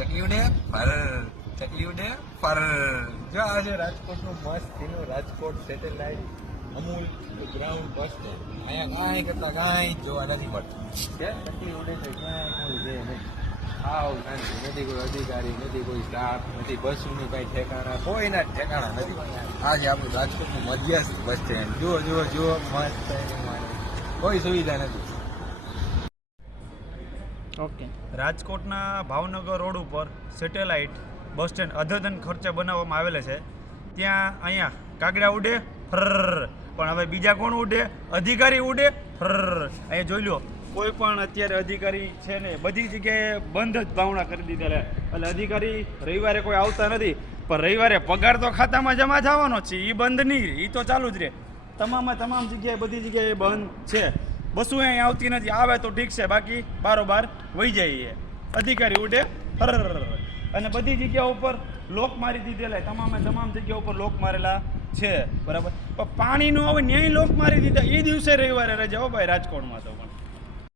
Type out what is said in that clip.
ચકલી ઉડે ફર ચકલી ઉડે ફર. જો આ છે રાજકોટનું મસ્ત એનું Rajkot satellite Amul ground bus stand અહીંયા કાંઈ કરતા કાંઈ જ જોવા નથી મળતું. કે ચકલી ઉડે છે કાંઈ છે નહીં. આવ નથી કોઈ અધિકારી નથી કોઈ સ્ટાફ નથી બસનું કાંઈ ઠેકાણા કોઈના જ ઠેકાણા નથી. આ છે આપણું રાજકોટનું મધ્યસ્થ બસ સ્ટેન્ડ જુઓ જુઓ જુઓ મસ્ત કોઈ સુવિધા નથી. ઓકે. રાજકોટના ભાવનગર રોડ ઉપર સેટેલાઇટ બસ સ્ટેન્ડ અદ્યતન ખર્ચે બનાવવામાં આવેલા છે. ત્યાં અહીંયા કાગડા ઉડે ફર પણ હવે બીજા કોણ ઉડે? અધિકારી ઉડે ફર અહીંયા જોઈ લો કોઈ પણ અત્યારે અધિકારી છે ને, બધી જગ્યાએ બંધ જ ભાવના કરી દીધેલા. એટલે અધિકારી રવિવારે કોઈ આવતા નથી, પણ રવિવારે પગાર તો ખાતામાં જમા થવાનો છે. એ બંધ નહીં એ તો ચાલુ જ રહે. તમામે તમામ જગ્યાએ બધી જગ્યાએ બંધ છે. બસો અહીં આવતી નથી. આવે તો ઠીક છે. બાકી બારોબાર વહી જઈએ. અધિકારી ઉડે. અને બધી જગ્યા ઉપર લોક મારી દીધેલા તમામે તમામ જગ્યા ઉપર લોક મારેલા છે. બરાબર? પણ પાણીનું હવે ન્યાય લોક મારી દીધા. એ દિવસે રવિવારે રજા હો ભાઈ રાજકોટમાં તો પણ.